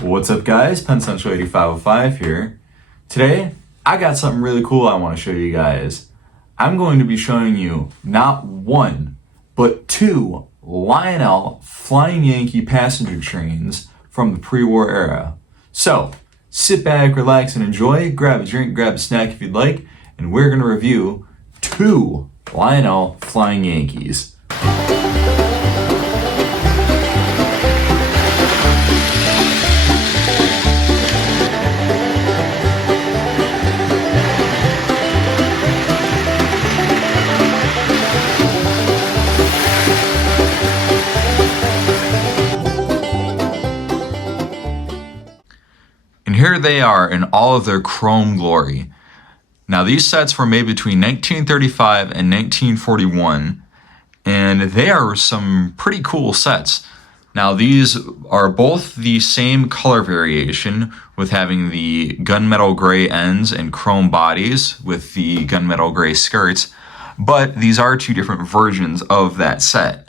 What's up guys, Pensential 8505 here. Today, I got something really cool I want to show you guys. I'm going to be showing you not one, but two Lionel Flying Yankee passenger trains from the pre-war era. So, sit back, relax, and enjoy. Grab a drink, grab a snack if you'd like, and we're going to review two Lionel Flying Yankees. And here they are in all of their chrome glory. Now these sets were made between 1935 and 1941, and they are some pretty cool sets. Now these are both the same color variation, with having the gunmetal gray ends and chrome bodies with the gunmetal gray skirts, but these are two different versions of that set.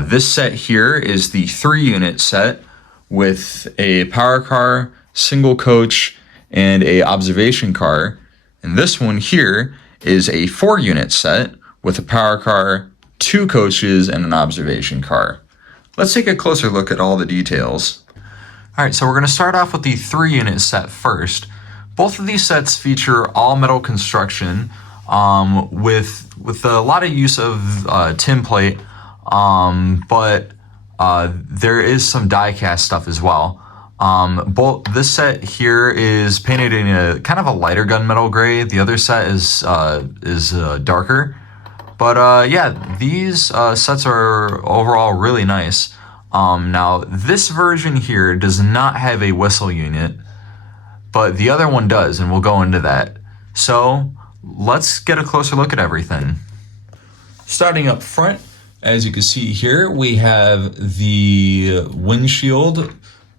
This set here is the 3-unit set with a power car, single coach, and a observation car. And this one here is a 4-unit set with a power car, 2 coaches, and an observation car. Let's take a closer look at all the details. All right, so we're going to start off with the 3-unit set first. Both of these sets feature all metal construction with a lot of use of tin plate, but there is some die-cast stuff as well. This set here is painted in a kind of a lighter gunmetal gray. The other set is darker. But yeah, these sets are overall really nice. Now this version here does not have a whistle unit, but the other one does, and we'll go into that. So let's get a closer look at everything. Starting up front, as you can see here, we have the windshield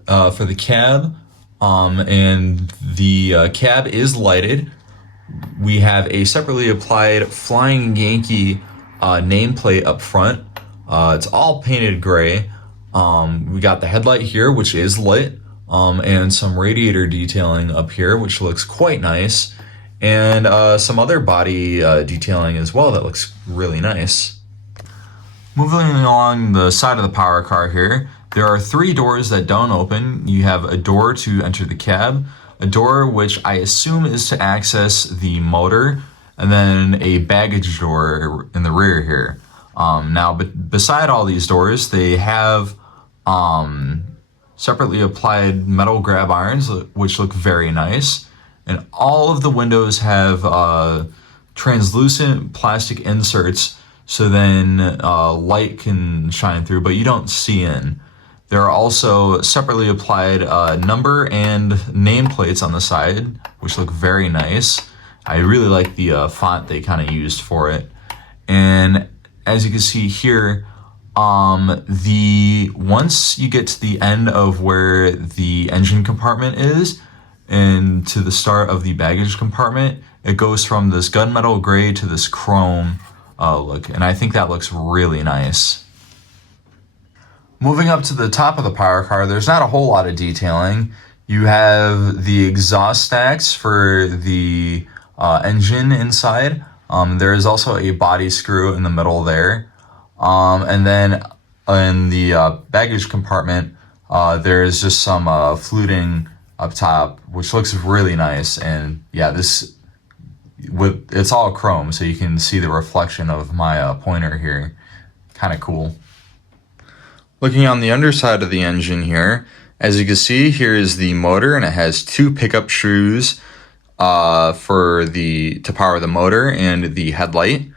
for the cab, and the cab is lighted. We have a separately applied Flying Yankee nameplate up front. It's all painted gray. We got the headlight here, which is lit, and some radiator detailing up here, which looks quite nice, and some other body detailing as well that looks really nice. Moving along the side of the power car here, there are 3 doors that don't open. You have a door to enter the cab, a door which I assume is to access the motor, and then a baggage door in the rear here. Now, beside all these doors, they have separately applied metal grab irons, which look very nice. And all of the windows have translucent plastic inserts, so then light can shine through, but you don't see in. There are also separately applied number and nameplates on the side, which look very nice. I really like the font they kind of used for it. And as you can see here, once you get to the end of where the engine compartment is and to the start of the baggage compartment, it goes from this gunmetal gray to this chrome look, and I think that looks really nice. Moving up to the top of the power car, there's not a whole lot of detailing. You have the exhaust stacks for the engine inside. There is also a body screw in the middle there. And then in the baggage compartment, there's just some fluting up top, which looks really nice. And yeah, it's all chrome, so you can see the reflection of my pointer here. Kind of cool. Looking on the underside of the engine here, as you can see, here is the motor, and it has 2 pickup screws to power the motor and the headlight.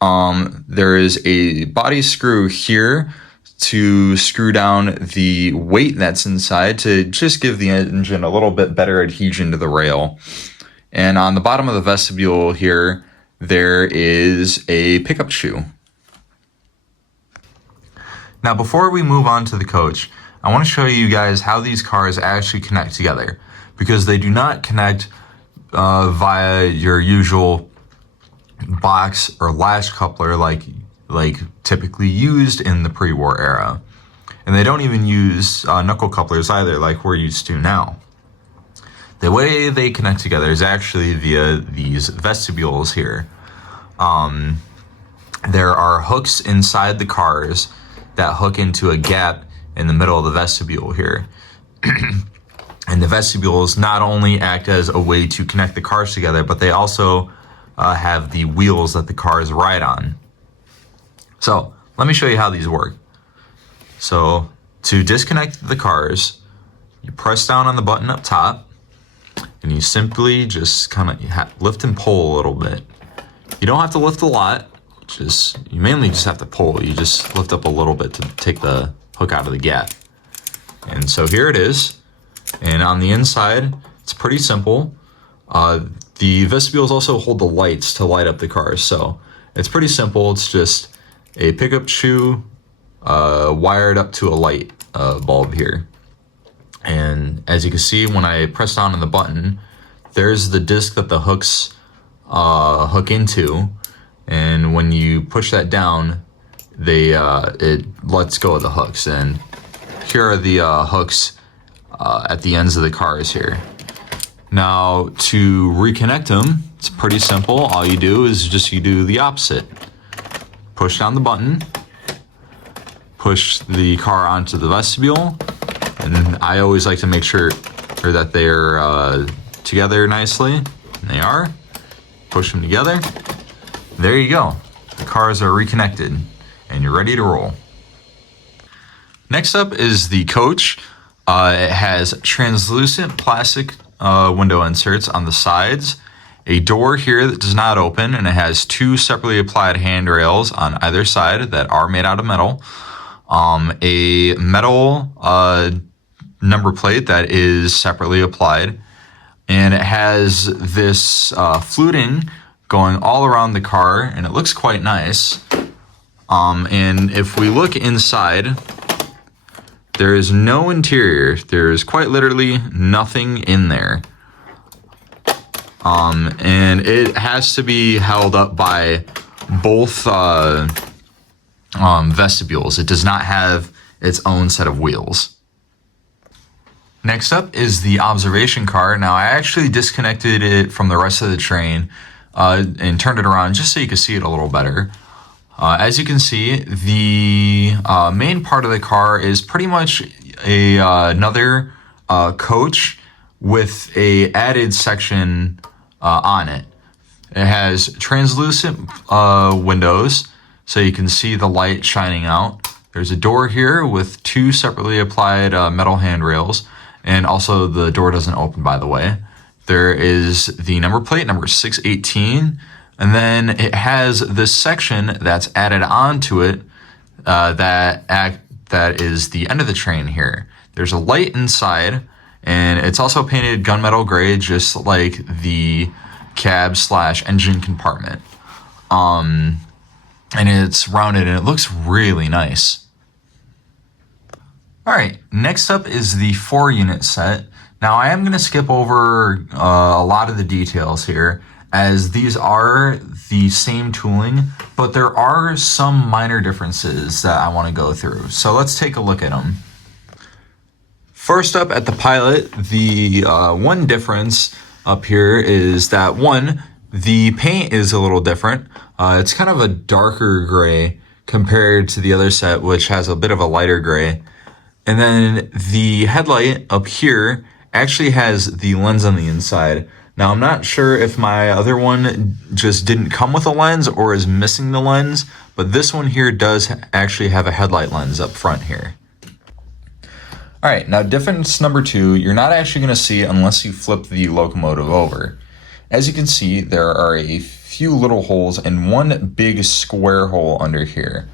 There is a body screw here to screw down the weight that's inside to just give the engine a little bit better adhesion to the rail. And on the bottom of the vestibule here, there is a pickup shoe. Now, before we move on to the coach, I want to show you guys how these cars actually connect together, because they do not connect via your usual box or latch coupler like typically used in the pre-war era. And they don't even use knuckle couplers either, like we're used to now. The way they connect together is actually via these vestibules here. There are hooks inside the cars that hook into a gap in the middle of the vestibule here. And the vestibules not only act as a way to connect the cars together, but they also have the wheels that the cars ride on. So let me show you how these work. So to disconnect the cars, you press down on the button up top, and you simply just kind of lift and pull a little bit. You don't have to lift a lot. You mainly just have to pull. You just lift up a little bit to take the hook out of the gap. And so here it is. And on the inside, it's pretty simple. The vestibules also hold the lights to light up the cars. So it's pretty simple. It's just a pickup shoe wired up to a light bulb here. And as you can see, when I press down on the button, there's the disc that the hooks hook into. And when you push that down, it lets go of the hooks. And here are the hooks at the ends of the cars here. Now, to reconnect them, it's pretty simple. All you do is you do the opposite. Push down the button, push the car onto the vestibule, and I always like to make sure that they're together nicely. And they are. Push them together. There you go. The cars are reconnected and you're ready to roll. Next up is the coach. It has translucent plastic window inserts on the sides, a door here that does not open, and it has two separately applied handrails on either side that are made out of metal. A metal number plate that is separately applied, and it has this fluting going all around the car, and it looks quite nice. And if we look inside, there is no interior. There's quite literally nothing in there. And it has to be held up by both vestibules. It does not have its own set of wheels. Next up is the observation car. Now, I actually disconnected it from the rest of the train and turned it around just so you can see it a little better. As you can see, the main part of the car is pretty much another coach with a added section on it. It has translucent windows, so you can see the light shining out. There's a door here with two separately applied metal handrails, and also the door doesn't open, by the way. There is the number plate, number 618, and then it has this section that's added onto it that is the end of the train here. There's a light inside, and it's also painted gunmetal gray, just like the cab/engine compartment. And it's rounded, and it looks really nice. All right, next up is the 4-unit set. Now, I am going to skip over a lot of the details here, as these are the same tooling, but there are some minor differences that I want to go through. So let's take a look at them. First up at the Pilot, the one difference up here is that, one, the paint is a little different. It's kind of a darker gray compared to the other set, which has a bit of a lighter gray. And then the headlight up here actually has the lens on the inside. Now, I'm not sure if my other one just didn't come with a lens or is missing the lens, but this one here does actually have a headlight lens up front here. All right, now difference number 2, you're not actually going to see it unless you flip the locomotive over. As you can see, there are a few little holes and one big square hole under here.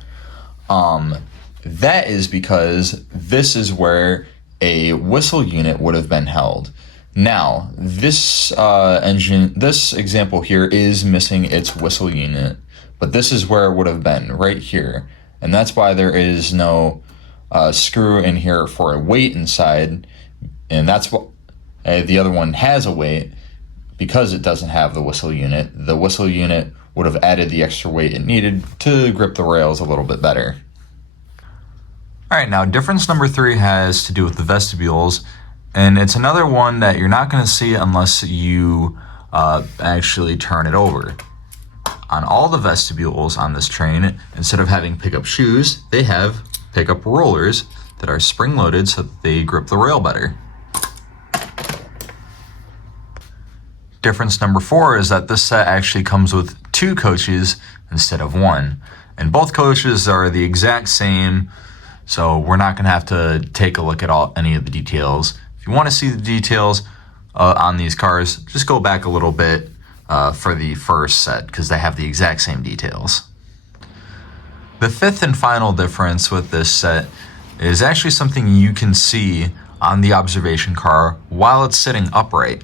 That is because this is where a whistle unit would have been held. Now, this example here is missing its whistle unit, but this is where it would have been, right here. And that's why there is no screw in here for a weight inside, and that's what the other one has a weight because it doesn't have the whistle unit. The whistle unit would have added the extra weight it needed to grip the rails a little bit better. All right, now difference number 3 has to do with the vestibules, and it's another one that you're not going to see unless you actually turn it over. On all the vestibules on this train, instead of having pickup shoes, they have pickup rollers that are spring-loaded so that they grip the rail better. Difference number 4 is that this set actually comes with 2 coaches instead of 1. And both coaches are the exact same, so we're not going to have to take a look at any of the details. If you want to see the details on these cars, just go back a little bit for the first set because they have the exact same details. The 5th and final difference with this set is actually something you can see on the observation car while it's sitting upright.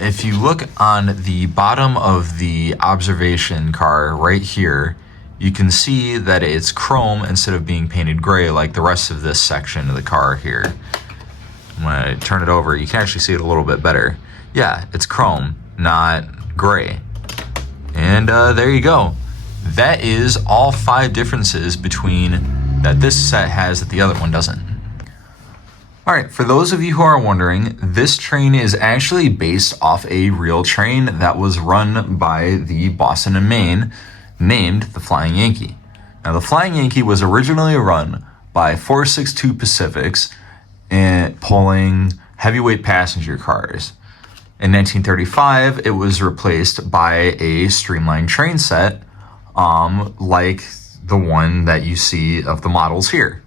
If you look on the bottom of the observation car right here, you can see that it's chrome instead of being painted gray like the rest of this section of the car here. When I turn it over, you can actually see it a little bit better. Yeah, it's chrome, not gray. And there you go. That is all 5 differences between that this set has that the other one doesn't. All right, for those of you who are wondering, this train is actually based off a real train that was run by the Boston and Maine, named the Flying Yankee. Now, the Flying Yankee was originally run by 462 Pacifics and pulling heavyweight passenger cars. In 1935, it was replaced by a streamlined train set, like the one that you see of the models here.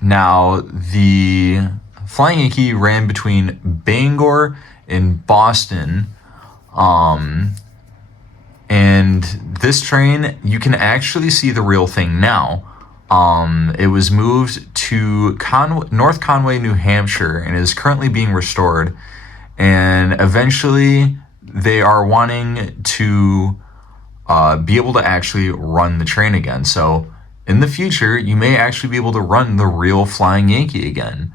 Now, the Flying Yankee ran between Bangor and Boston, and this train, you can actually see the real thing now. It was moved to North Conway, New Hampshire, and is currently being restored, and eventually they are wanting to be able to actually run the train again. So in the future, you may actually be able to run the real Flying Yankee again.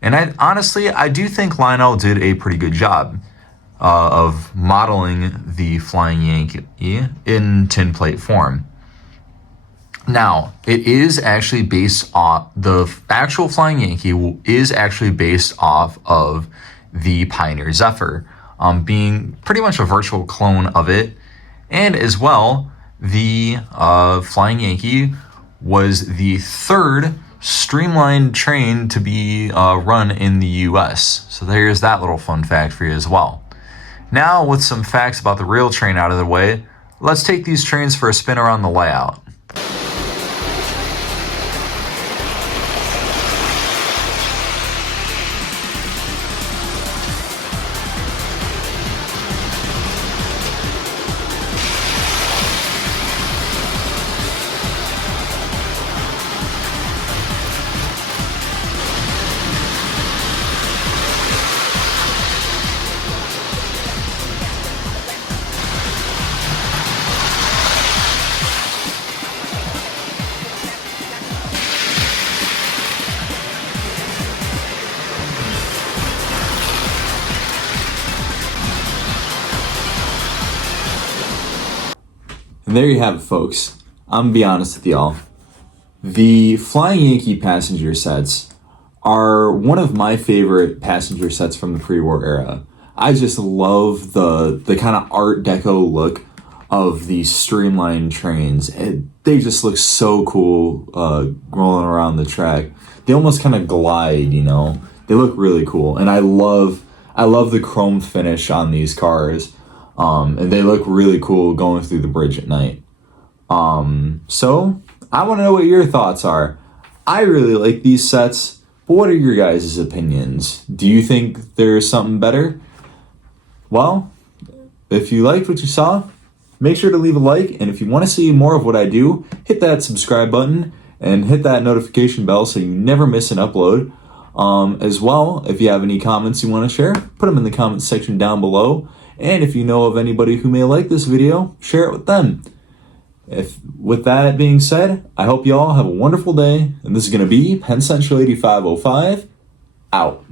And I do think Lionel did a pretty good job of modeling the Flying Yankee in tin plate form. Now, it is actually based off, the actual Flying Yankee is actually based off of the Pioneer Zephyr, being pretty much a virtual clone of it. And as well, the Flying Yankee was the 3rd streamlined train to be run in the US. So there's that little fun fact for you as well. Now, with some facts about the real train out of the way, let's take these trains for a spin around the layout. And there you have it, folks. I'm gonna be honest with y'all. The Flying Yankee passenger sets are one of my favorite passenger sets from the pre-war era. I just love the kind of Art Deco look of these streamlined trains. They just look so cool rolling around the track. They almost kind of glide, you know. They look really cool, and I love the chrome finish on these cars. And they look really cool going through the bridge at night. So I want to know what your thoughts are. I really like these sets, but what are your guys' opinions? Do you think there's something better? Well, if you liked what you saw, make sure to leave a like, and if you want to see more of what I do, hit that subscribe button and hit that notification bell so you never miss an upload. As well, if you have any comments you want to share, put them in the comments section down below. And if you know of anybody who may like this video, share it with them. With that being said, I hope you all have a wonderful day. And this is going to be Penn Central 8505 out.